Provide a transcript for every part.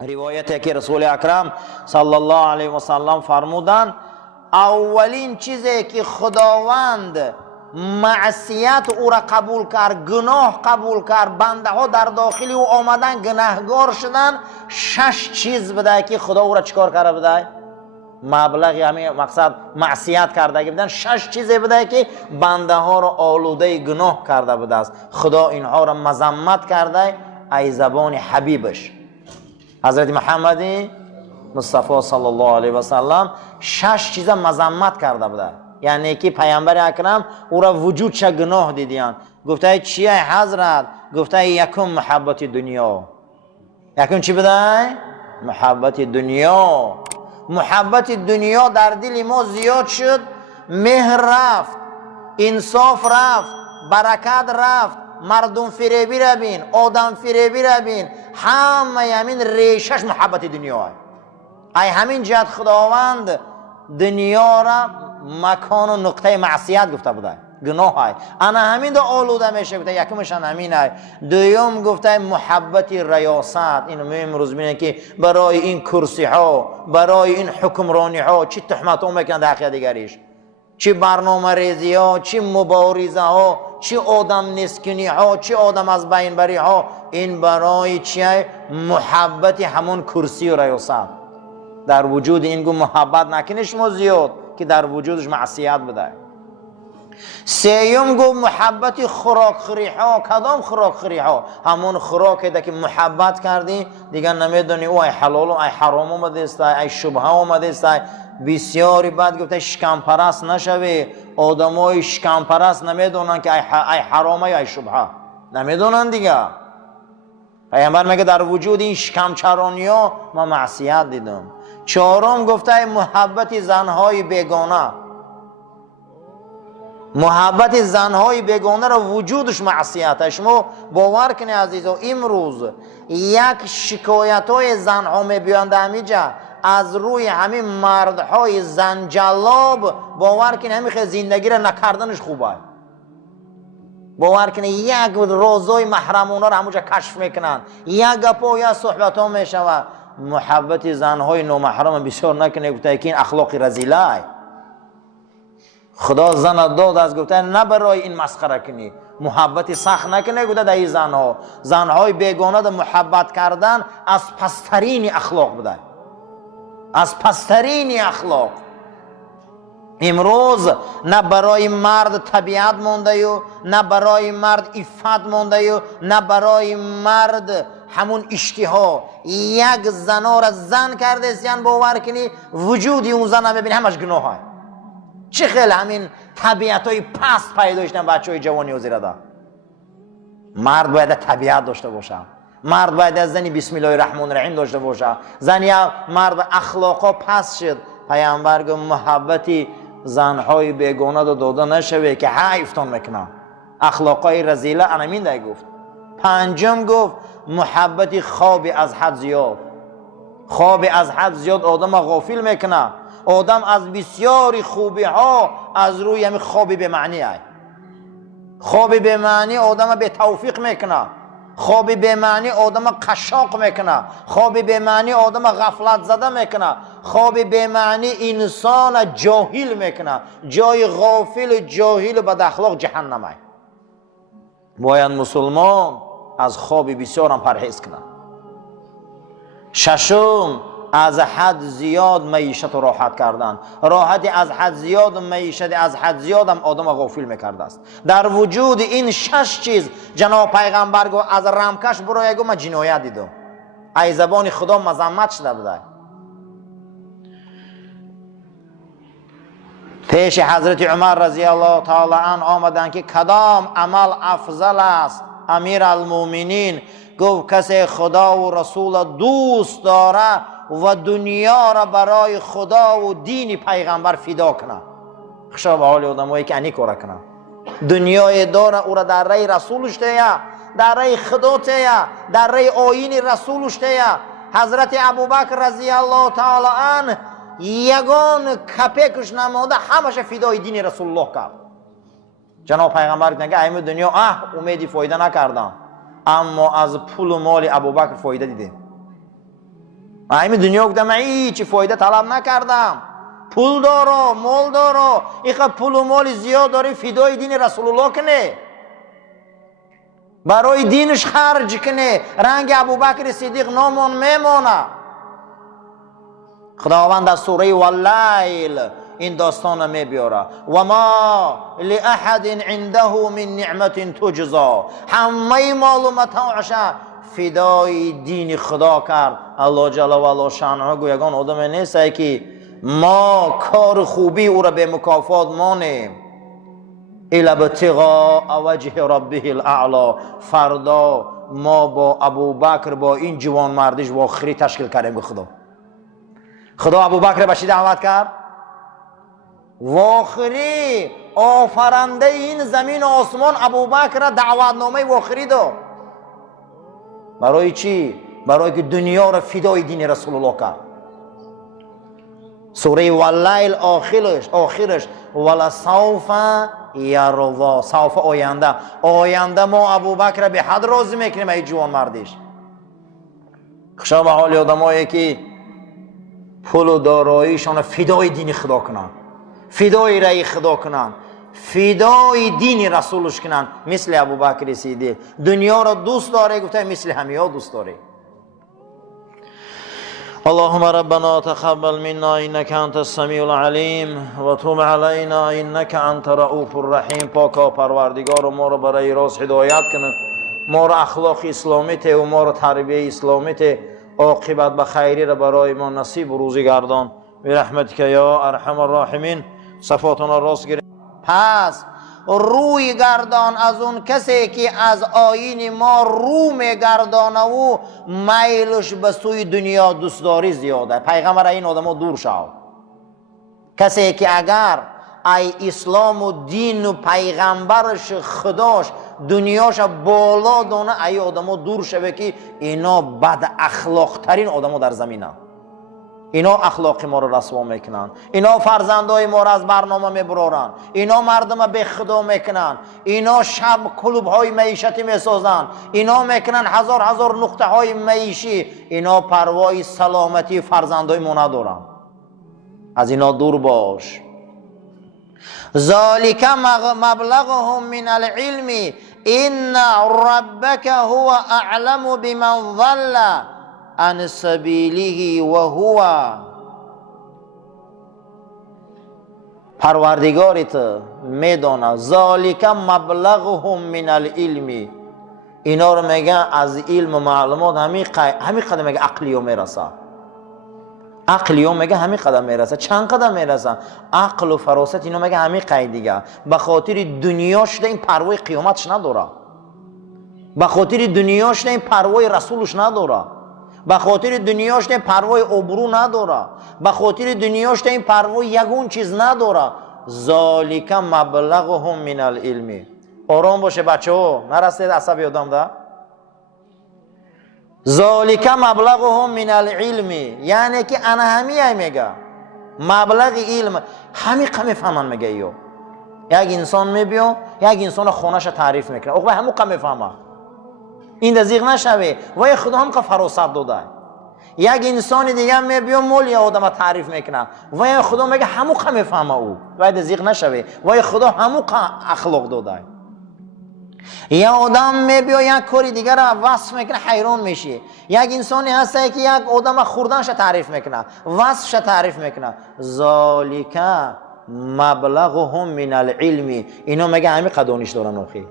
روایتی که رسول اکرم صلی الله علیه و سلم فرمودند اولین چیزی که خداوند معصیت او را قبول کرد، گناه قبول کرد، بنده ها در داخل او آمدن گناهگار شدن، 6 چیز بده که خدا او را چیکار کرده بده؟ مبلغی همین مقصد معصیت کرده بودن، 6 چیزی بوده که بنده ها را آلوده گناه کرده بوده است. خدا اینها را مذمت کرده ای زبان حبیبش حضرت محمد مصطفی صلی الله علیه و سلم 6 چیز مذمت کرده بوده. یعنی که پیامبر اکرم او را وجود چه گناه دیدیان. گفته چیه حضرت؟ گفته یکم محبت دنیا. یکم چی بوده؟ محبت دنیا. محبت دنیا در دل ما زیاد شد، مهر رفت، انصاف رفت، برکت رفت، مردم فریبی را بین، آدم فریبی را بین، همه همین ریشش محبت دنیا است. ای همین جهت خداوند دنیا را مکان و نقطه معصیت گفته بوده، گناه است. انا همین دو آلوده میشه بوده. یکمشان همین است. دوم گفته محبت ریاست. اینو می امروز میبینه که برای این کرسی ها، برای این حکمرانی ها چی تهمت ها میکنن در حق دیگریش، چی برنامه ریزی ها، چی مبارزه ها، چی آدم نسکنی ها، چی آدم از بین بری ها. این برای چیه؟ محبت همون کرسی و ریاست. در وجود این گونه محبت نکنش ما زیاد که در وجودش معصیت بده. سیوم گو محبت خوراک خوری ها. کدام خوراک خوری ها؟ همون خوراکی ده که محبت کردی دیگه نمیدونی او ای حلال و ای حرام اومده است، ای شبهه اومده است. بسیاری بعد گفته شکم پرست نشوی. آدمای شکم پرست نمیدونن که ای حرامه یا ای شبهه نمیدونن دیگه. پیامبر میگه در وجود این شکم چرانی ها ما معصیت دیدم. چهارم گفته محبت زنهای بیگانه. محبت زنهای بیگانه را وجودش معصیت. شما باور کنید عزیزو، امروز یک شکایت های زنها میبیاند همینجا از روی همین مردهای زنجلاب. باور کنید همین زندگی را نکردنش خوبه. باور کنید یک روزای محرمانه را همونجا کشف میکنن، یک گپا یا صحبت ها میشوه. محبت زنهای نامحرم بسیار نکنه. گفته که این اخلاق رذیله. خدا زن داد از گفته نه برای این مسخره کنی، محبت سخت نکنه. گفته در این زنهای بیگانه در محبت کردن از پسترین اخلاق بوده، از پسترین اخلاق. امروز نه برای مرد طبیعت مونده و نه برای مرد عفت مونده و نه برای مرد همون اشتها. یک زنا را زن کرده است، باور کنی وجودی اون زن ببینی همش گناه های. چه خیلی همین طبیعت های پست پیدا شدن بچه های جوانی و زیراده. مرد باید طبیعت داشته باشه. مرد باید از زنی بسم الله الرحمن الرحیم داشته باشه. زن یا مرد اخلاقا پست شد. پیامبر گفت محبتی زنهای بیگانه داده نشوه که حیفتان میکنه. اخلاقای رذیله انمین ده گفت. پنجم گفت محبت خواب از حد زیاد. خواب از حد زیاد آدم غافل میکنه. آدم از بسیاری خوبی ها از روی همین خوابی به معنی است. خوابی به معنی آدم به توفیق میکنه. خوابی به معنی آدم قشاق میکنه. خوابی به معنی آدم غفلت زده میکنه. خوابی به معنی انسان جاهل میکنه. جای غافل جاهل بد اخلاق جهنم است. باید مسلمان از خوابی بسیار هم پرهیز کنه. ششم از حد زیاد معیشت رو راحت کردن. راحتی از حد زیاد، معیشت از حد زیاد هم آدم غافل میکرده است. در وجود این 6 چیز جناب پیغمبر گفت از رمکش برای گفت من جنایت دیدم. ای زبان خدا مذمت شده بوده. پیش حضرت عمر رضی الله تعالی عنه آمدن که کدام عمل افضل است؟ امیر المؤمنین گفت کسی خدا و رسول دوست داره و دنیا را برای خدا و دین پیغمبر فدا کنه. خشا به حال آدمایی که انی کار کنه. دنیای داره او را در رای رسولش تیه، در رای خدا تیه، در رای آیین رسولش تیه. حضرت ابوبکر رضی الله تعالی عنه یگان کپکش نماده همش فدای دین رسول الله کرد. جناب پیغمبر گفتن که ایمه دنیا امیدی فایده نکردم، اما از پول و مال ابوبکر فایده دیدیم. من همین دنیا گفتم هیچ فایده طلب نکردم، پول دارو مال دارو، اینقدر پول و مال زیاد داری فدای دین رسول الله کنه، برای دینش خرج کنه، رنگ ابوبکر صدیق نامون میمونه. خداوند از سوره واللیل این داستان میبیاره، و ما لاحد عنده من نعمت تجزا، همه معلوماتش فدای دین خدا کرد. الله جل و علا شانه گویگان آدم نیست که ما کار خوبی او را به مکافات مانیم، الا ابتغاء وجه ربه الاعلا. فردا ما با ابوبکر با این جوان مردش واخری تشکیل کردیم به خدا ابوبکر به چی دعوت کرد؟ واخری آفرنده این زمین و آسمان ابوبکر دعوتنامه واخری داد. برای چی؟ برای که دنیا را فدای دین رسول الله کرد. سوره واللیل آخرش ولسوف یرضا، سوف آینده ما ابوبکر به حد راضی میکنیم ای جوان مردش. خشا به حال آدمایی که پول و داراییشان فدای دین خدا کنن، فدای رای خدا کنن، فدای دین رسولش کنن، مثل ابوبکر صدیق. دنیا را دوست داره، گفته مثل همه دوست داره. اللهم ربنا تقبل منا انك انت السميع العليم وتب علينا انك انت رؤوف الرحیم. پاکا پروردگار ما را برای راست هدایت کنه، ما را اخلاق اسلامیت و ما را تربیت اسلامیت، عاقبت به خیری را برای ما نصیب و روزی گردان برحمتک یا ارحم الراحمین. صفاتنا راست گرفت. پس روی گردان از اون کسی که از آیین ما رو میگردانه و میلش به سوی دنیا دوستداری زیاده. پیغمبر این آدم ها دور شو. کسی که اگر ای اسلام و دین و پیغمبرش خداش دنیاش بالا دانه، ای آدم ها دور شوه که اینا بد اخلاق ترین آدم ها در زمینه. اینا اخلاق ما رو رسوا میکنن، اینا فرزندای ما رو از برنامه میبرارن، اینا مردم به خدا میکنن، اینا شب کلوب های معیشتی میسازن، اینا میکنن هزار نقطه های معیشی، اینا پروای سلامتی فرزندای ما ندارن. از اینا دور باش. ذالک مبلغهم من العلم ان ربک هو اعلم بمن ضل عن سبیله و هو، پروردگارت میدانه. ذالک مبلغهم من العلم، اینا رو میگن از علم و معلومات همین قدم میگه عقلیو میرسه. عقلیو میگه همین قدم میرسه. چند قدم میرسه؟ عقل و فراست اینا میگه همین قید دیگه. به خاطر دنیاش این پروای قیامتش نداره، به خاطر دنیاش این پروای رسولش نداره، به خاطر دنیاش این پروای ابرو نداره، به خاطر دنیاش این پروای یگون چیز نداره. ذالک مبلغهم من العلم. آرام باشه بچه ها، نرسید عصبی آدم ده. ذالک مبلغهم من العلم یعنی که انا همیه میگه مبلغ علم همی قمی فهمن میگه. یک انسان میبیا یک انسان خونش تعریف میکنه، اوه همون قمی فهمه، این دزیغ نشوه و خدا هم که فراست داده. یک انسان دیگه میبیا مول یا آدم تعریف میکنه و خدا میگه همون قمی فهمه او و دزیغ نشوه و خدا همون اخلاق داده. یا آدم میبیا یک کاری دیگر را وصف میکنه حیران میشی. یک انسانی هسته که یک آدم خوردنش تعریف میکنه، وصفش تعریف میکنه. ذالک مبلغهم من العلم، اینا میگه همین قدانش دارن آخی،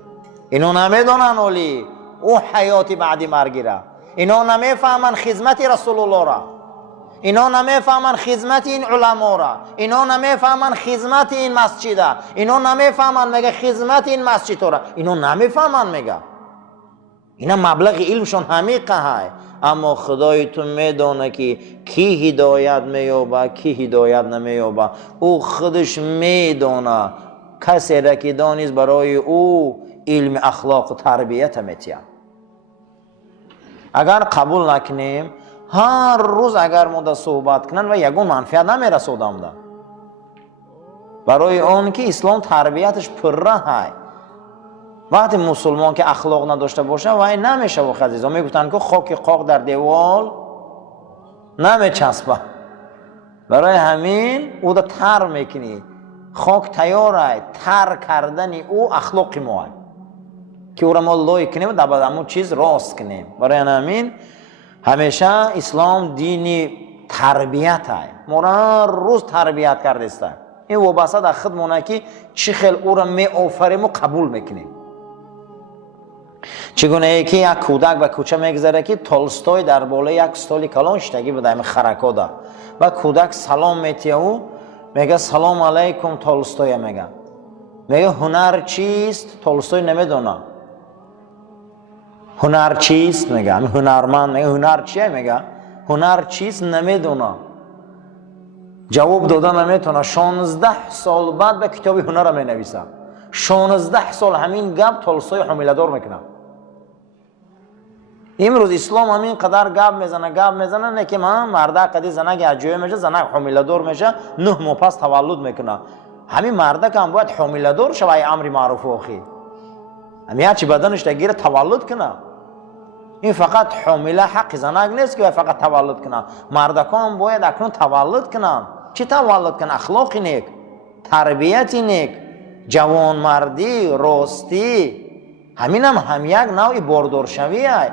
اینا نمیدونن اولی او حیاتی بعدی مرگی را، اینا نمیفهمن خدمت رسول الله را، اینا نمیفهمن خدمت این علما را، اینا نمیفهمن خدمت این مسجد را، اینا نمیفهمن میگه خدمت این مسجد را، اینا نمیفهمن میگه. اینا مبلغ علمشون همیقه های. اما خدای تو میدونه که کی هدایت مییابه کی هدایت نمییابه. او خودش میدونه. کسی را که دانست برای او علم اخلاق و تربیت میتیه. اگر قبول نکنیم هر روز اگر ما صحبت کنن و یگون منفعت نمیرسودم ده. برای اون که اسلام تربیتش پره های. وقتی مسلمان که اخلاق نداشته باشه و این نمیشه و عزیزا میگفتن که خاک قاق در دیوال نمیچسبه. برای همین او دا تر میکنی. خاک تیاره، تر کردن او اخلاق ما که او را ما لای کنیم و در همون چیز راست کنیم. برای همین همیشه اسلام دینی تربیت های، ما را روز تربیت کرده است. این وابسته در خودمونه که چی خیل او را می آفریم و قبول میکنیم. چگونه که یک کودک به کوچه میگذره که تولستوی در بالای یک استول کلان شتگی بده این خرکادا و کودک سلام میتیه او میگه سلام علیکم تولستوی، میگه هنر چیست؟ تولستوی نمیدونه هنر چیست، میگه هنرمند، میگه هنر چیه؟ میگه هنر چیست نمیدونه، جواب دادن نمیتونه. 16 سال بعد به کتابی هنر می نویسه. 16 سال همین گپ تولستوی حامله دار میکنه. امروز اسلام همین قدر گپ میزنه نه که من مرده قدی زنگ اجوی میشه، زنگ حامله دار میشه، 9 ماه پس تولد میکنه. همین مرده که هم باید حامله دار شه، امر معروف اخی همین چی بدنش تگیر تولد کنه. این فقط حامله حق زنگ نیست که فقط تولد کنه، مردکان باید اکنون تولد کنن. چی تولد کنن؟ اخلاق نیک، تربیت نیک، جوان مردی، راستی. همین هم یک نوعی باردار شوی های.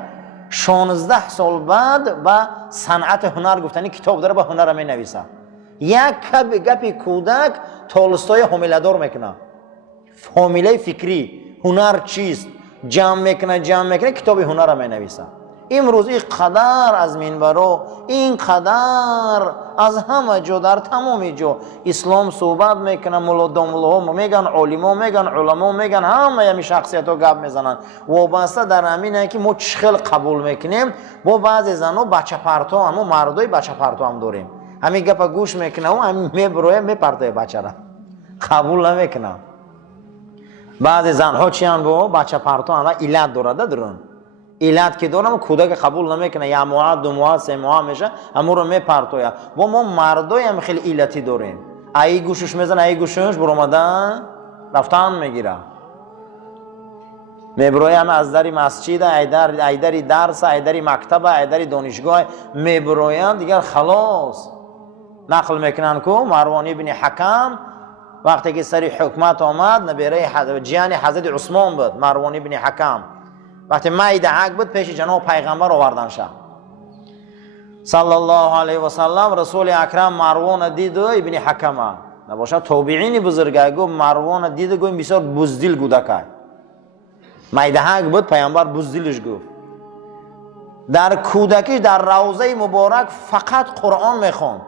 16 سال بعد با صنعت هنر گفتنی کتاب داره، با هنر می نویسه. یک گپی کودک تولستوی حامله دار میکنه، حامله فکری هنر چیست جمع میکنه کتاب هنر می نویسه. امروز این قدر از منبرو، این قدر از همه جا در تمام جا اسلام صحبت میکنه، ملا میگن، عالما میگن، علما میگن، همه یمی شخصیت ها گپ میزنن. وابسته در همینه که ما چخل قبول میکنیم. با بعضی زنها بچه پرتا، همون مردای بچه پرتا هم داریم. همین گپ گوش میکنه و همین میبروه میپرتای بچه را قبول نمیکنه. بعضی زنها چی هم با بچه پرتا هم علت دارن، علت که دارم کودک قبول نمیکنه، یا ماه 2 ماه 3 ماه میشه همون رو میپرتوید. و ما مردای هم خیلی علتی داریم، ای گوشش میزنه ای گوشش برآمدن رفتن میگیره، میبروی هم از در مسجد، ای در درس، ای در مکتب، ای در دانشگاه میبرویند دیگر خلاص. نقل میکنن که مروان ابن حکم وقتی که سری حکمت آمد، نبیره جیان حضرت عثمان بود. مروان ابن حکم وقتی مایده حق بود پیش جناب پیغمبر آوردن شد صلی الله علیه و سلم. رسول اکرم مروان دید و ابن حکم نباشد تابعین بزرگای گفت مروان دید گفت بسیار بزدل کودک، مایده حق بود پیغمبر بزدلش گفت. در کودکیش در روضه مبارک فقط قرآن میخوند،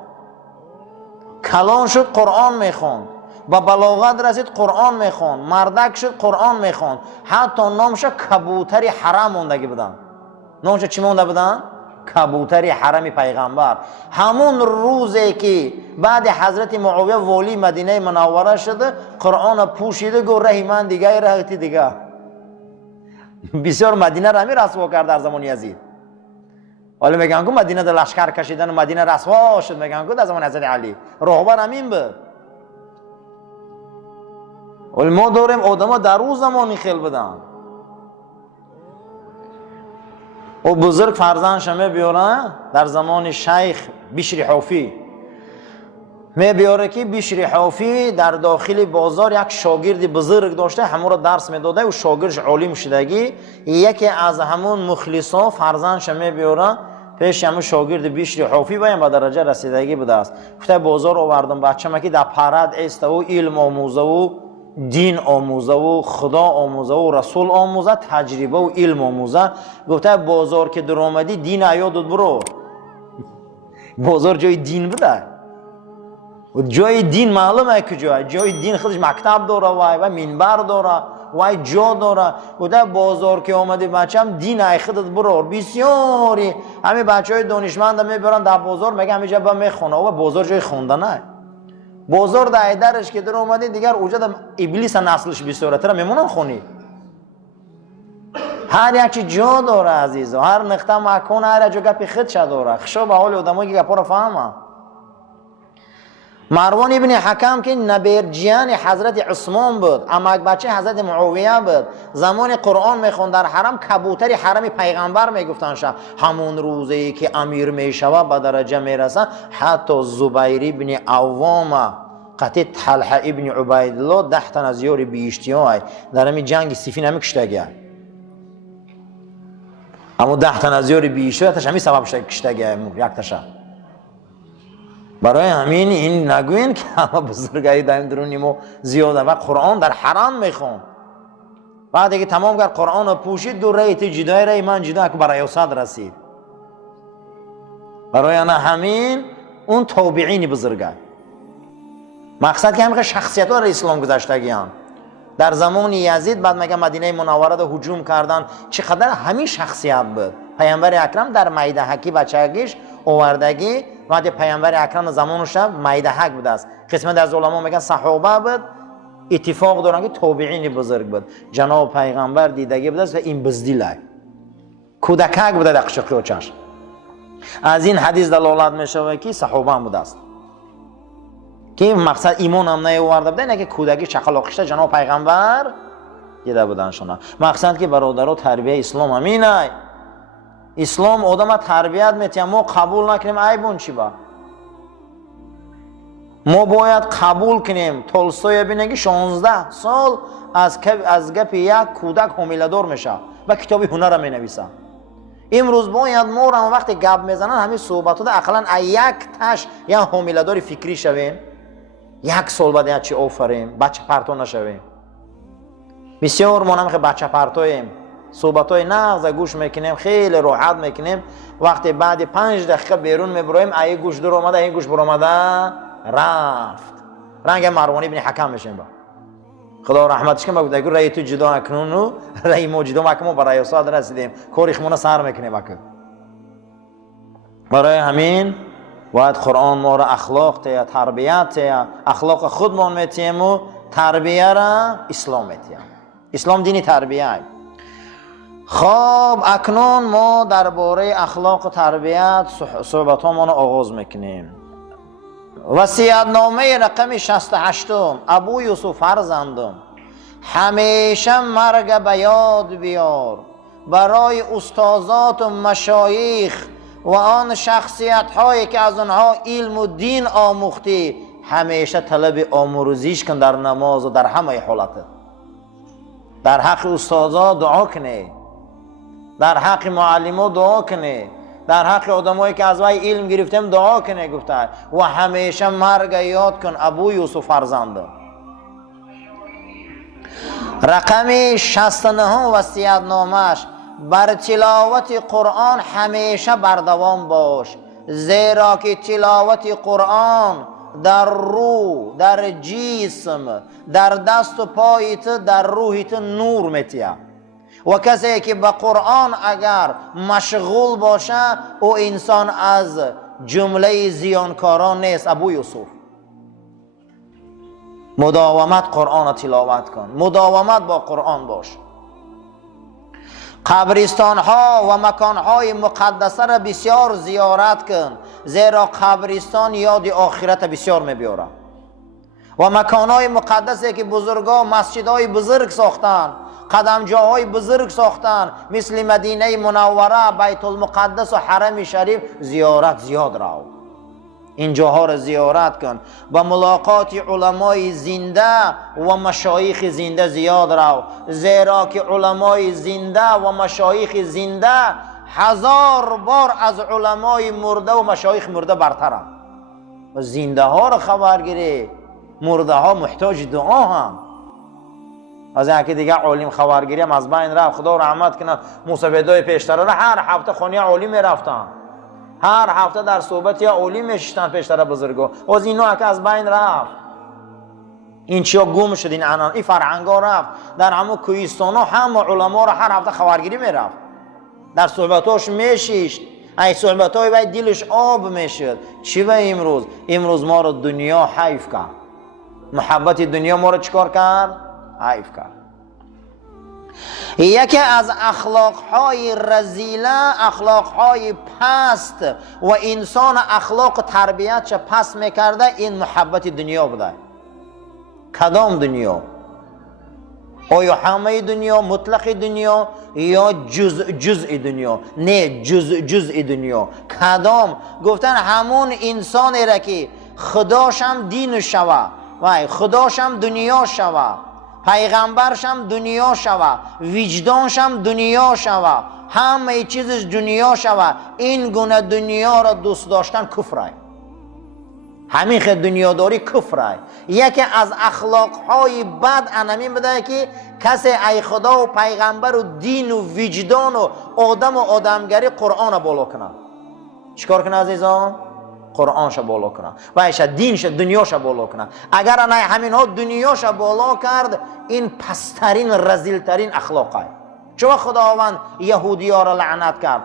کلان شد قرآن میخوند، با بلاغت رسید قرآن میخوند، مردک شد قرآن میخوند. حتی نامش کبوتری حرم موندگی بودن. نامش چی مونده بودن؟ کبوتری حرم پیغمبر. همون روزی که بعد حضرت معاویه والی مدینه منوره شده، قرآن پوشیده گفت رهی من دیگه رهتی دیگه. بسیار مدینه را همین رسوا کرد در زمان یزید. حالا میگن که مدینه در لشکر کشیدن و مدینه رسوا شد، میگن که در زمان حضرت علی راهبر همین بود. ولی ما داریم آدم در اون زمانی خیل بدن و بزرگ فرزندش می بیاره. در زمان شیخ بشری حافی می بیاره که بشری حافی در داخل بازار یک شاگرد بزرگ داشته، همون را درس می داده و شاگردش عالم شدگی. یکی از همون مخلصا فرزندش می بیاره پیش همون شاگرد بشری حافی و به درجه رسیدگی بوده است. گفته بازار آوردم بچه ما که در پرد ایسته و علم آموزه و دین آموزه و خدا آموزه و رسول آموزه، تجربه و علم آموزه. گفته بازار که در آمدی دین ایادت برو. بازار جای دین بوده و جای دین معلومه کجا، جای دین خودش مکتب داره و منبر داره و جا داره. گفته بازار که آمدی بچم دین ای خودت برو. بسیاری همین بچه های دانشمند میبرن در بازار، میگه همینجا با میخونه و بازار جای خوندنه. بازار در درش که در اومده دیگر اوجد ابلیس نسلش بسیاره تر میمونن خونی. هر یکی جا داره عزیزا، هر نقطه مکان هر جا گپی خودش داره. خشا به حال آدمایی که گپا رو فهمه. مروان ابن حکم که نبرجیان حضرت عثمان بود، امک بچه حضرت معاویه بود، زمان قرآن میخوند در حرم کبوتر حرم پیغمبر میگفتن شب همون روزی که امیر میشوه به درجه میرسه. حتی زبیر ابن عوام قطع طلحه ابن عبیدالله 10 تن از یاری بیشتیان در همین جنگ سیفین همی کشتگه، اما 10 تن از یاری بیشتیان تاش همی سبب کشتگه یک تشه. برای همین این نگوین که همه بزرگایی دایم درونیم و زیاده و قرآن در حرم میخون. بعد اگه تمام کرد قرآن رو پوشید دو ریت جدای رای من جدا که برای اوساد رسید. برای همین اون توبیعین بزرگای مقصد که همه شخصیت ها را اسلام گذاشتگیان. در زمان یزید بعد مگه مدینه منوره رو هجوم کردن، چقدر همین شخصیت بود. پیامبر اکرم در میدهکی بچگیش آوردگی وقتی پیامبر اکرم زمانش میدهک بود است. قسمت از علما میگن صحابه بود، اتفاق دارن که تابعین بزرگ بود. جناب پیغمبر دیدگی بود است و این بزدیلای کودکک بود در قشقی و چشم. از این حدیث دلالت میشه که صحابه هم بود است که مقصد ایمان هم نیاورده بودن، اینه که کودکی چخلاقشته جناب پیغمبر دیده بودن شما. مقصد که برادرها تربیه اسلام همینه. اسلام آدم تربیت میتیم، ما قبول نکنیم عیبون چی با؟ ما باید قبول کنیم. تولستوی بینه که 16 سال از گپ یک کودک حامله‌دار میشه و کتابی هنر می نویسه. امروز باید ما را وقتی گپ میزنن همین صحبتات اقلا یک تاش یا حامله‌دار فکری شویم، 1 سال بعد چی آفریم، بچه پرتو نشویم. بسیار ما هم که بچه پرتویم، صحبتای نغز گوش میکنیم، خیلی راحت میکنیم، وقتی بعد 5 دقیقه بیرون میبرویم ای گوش در اومده این گوش بر اومده رفت. رنگ مروانی ابن حکم میشیم با خدا رحمتش کنه. بگو رای تو جدا اکنون و رای ما جدا مکمو برای استاد رسیدیم، کاریخمون سر میکنیم بکن. برای همین باید قرآن ما را اخلاق تیا تربیت تیا اخلاق خودمان میتیم و تربیه را اسلام میتیم. اسلام دینی تربیه. خب اکنون ما درباره اخلاق و تربیت صحبتامون آغاز میکنیم. وصیت‌نامه رقم 68 ابو یوسف فرزندم، همیشه مرگ به یاد بیار برای استادات و مشایخ و آن شخصیت هایی که از آنها علم و دین آموختی. همیشه طلب آموزیش کن در نماز و در همه حالت. در حق استادا دعا کنی، در حق معلمو دعا کنی، در حق آدمایی که از وای علم گرفتیم دعا کنی. گفته و همیشه مرگ یاد کن ابو یوسف فرزند. رقم 69 وصیت‌نامه‌اش، بر تلاوت قرآن همیشه بردوام باش، زیرا که تلاوت قرآن در روح، در جسم، در دست و پایت، در روحت نور میتیه. و کسی که به قرآن اگر مشغول باشه او انسان از جمله زیانکاران نیست. ابو یوسف مداومت قرآن تلاوت کن، مداومت با قرآن باش. قبرستان ها و مکان های مقدسه را بسیار زیارت کن، زیرا قبرستان یاد آخرت بسیار میبیاره. و مکان های مقدسه که بزرگا مسجد های بزرگ ساختن، قدمجاهای بزرگ ساختن، مثل مدینه منوره، بیت المقدس و حرم شریف، زیارت زیاد رو. این جاها را زیارت کن. با ملاقات علمای زنده و مشایخ زنده زیاد رو، زیرا که علمای زنده و مشایخ زنده 1000 بار از علمای مرده و مشایخ مرده برترن. و زنده ها را خبر گیری، مرده ها محتاج دعا هم. از اینکه دیگه عالم خبرگیری هم از بین رفت. خدا رحمت کنه. موسویدای پیشتر را هر هفته خانه عالی میرفتن، هر هفته در صحبت یا عالی میشتن پیشتر بزرگا. از اینا که از بین رفت، این چیا گم شد، این عنان، این فرهنگا رفت. در همه کوهستانا هم علما را هر هفته خبرگیری میرفت، در صحبتاش میشیشت. ای صحبتای باید دلش آب میشد. چی به امروز ما رو دنیا حیف کرد، محبت دنیا ما رو چیکار کرد؟ حیف کرد. یکی از اخلاقهای رذیله، اخلاقهای پست و انسان اخلاق تربیتش پست میکرده، این محبت دنیا بوده. کدام دنیا؟ آیا همه دنیا، مطلق دنیا، یا جزء دنیا؟ نه، جزء دنیا. کدام؟ گفتن همون انسانی را که خداشم دین شوه و خداشم دنیا شوه، پیغمبرشم دنیا شوه، وجدانشم دنیا شوه، همه چیزش دنیا شوه، این گونه دنیا را دوست داشتن کفره. همین خیلی دنیاداری کفره. یکی از اخلاقهای بد انمی بده که کسی ای خدا و پیغمبر و دین و وجدان و آدم و آدمگری قرآن را بالا کنه. چیکار کنه عزیزان؟ قرآنش بالا کنه و ایش دینش دنیاش بالا کنه. اگر نه همین ها دنیاش بالا کرد، این پسترین رذیلترین اخلاقه. چون خداوند یهودی ها را لعنت کرد،